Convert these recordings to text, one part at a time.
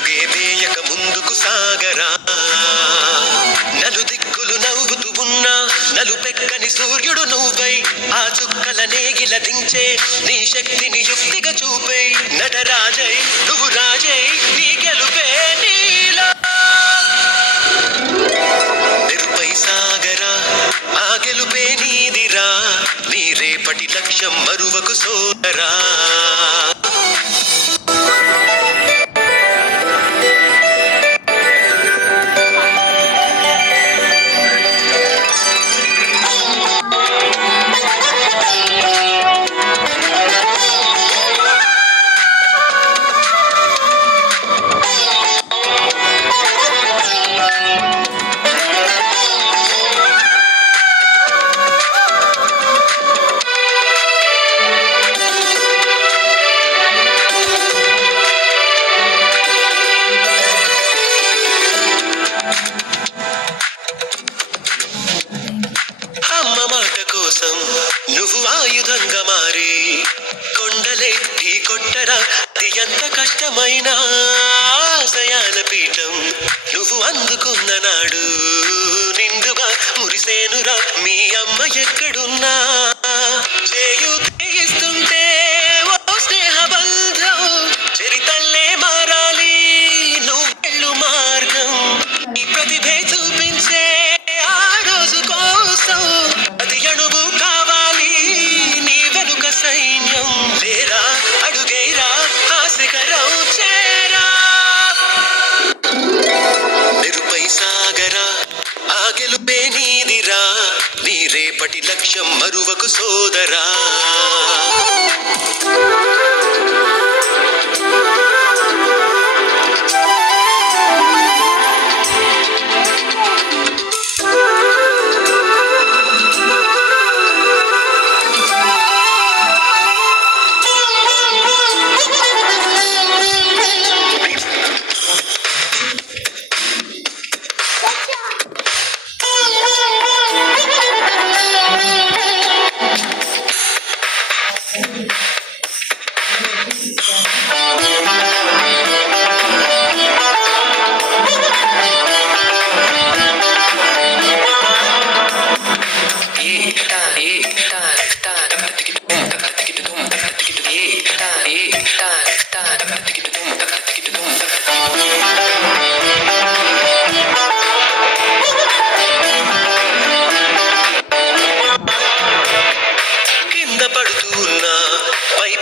అడుగే వేయక ముందుకు సాగరా. నలుదిక్కులు నవ్వుతూ ఉన్నా నలుపెక్కని సూర్యుడు నువ్వై, ఆ చుక్కల నేగిల దించే నీ శక్తిని యుక్తిగా చూపై. నటరాజై నువ్వు రాజై నీ గెలుపే నీలో. నిరుపై సాగరా, ఆ గెలుపే నీదిరా. నీ రేపటి లక్ష్యం మరువకు సోదరా. నువ్వు ఆయుధంగా మారి కొండలే ఢీ కొట్టరా. అది ఎంత కష్టమైనా ఆశయాల పీఠం నువ్వు అందుకున్న నాడు నిండుగా మురిసేనురా. మీ అమ్మ ఎక్కడున్నా చేయుతేగిస్తుంటే ఓ స్నేహ బంధం చరితల్లే మారాలి. నువ్వెళ్ళు మార్గం నీ ప్రతిభే చూపించే ఆ రోజు కోసం. అది అణువు కావాలి నీ వెనుక సైన్యం. లేరా అడుగేరా ఆశకరం చేరా. నిరుపై సాగరా, ఆ గెలుపే నీదిరా. నీ రేపటి లక్ష్యం మరువకు సోదరా.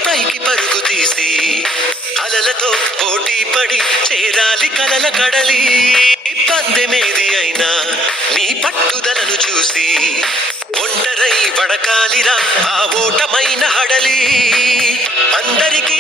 పైకి పరుగు తీసి అలలతో పోటీ పడి చేరాలి కలల కడలి. పందెమేది అయినా నీ పట్టుదలను చూసి ఒంటరై వడకాలిరా ఆ ఓటమైన హడలి. అందరికీ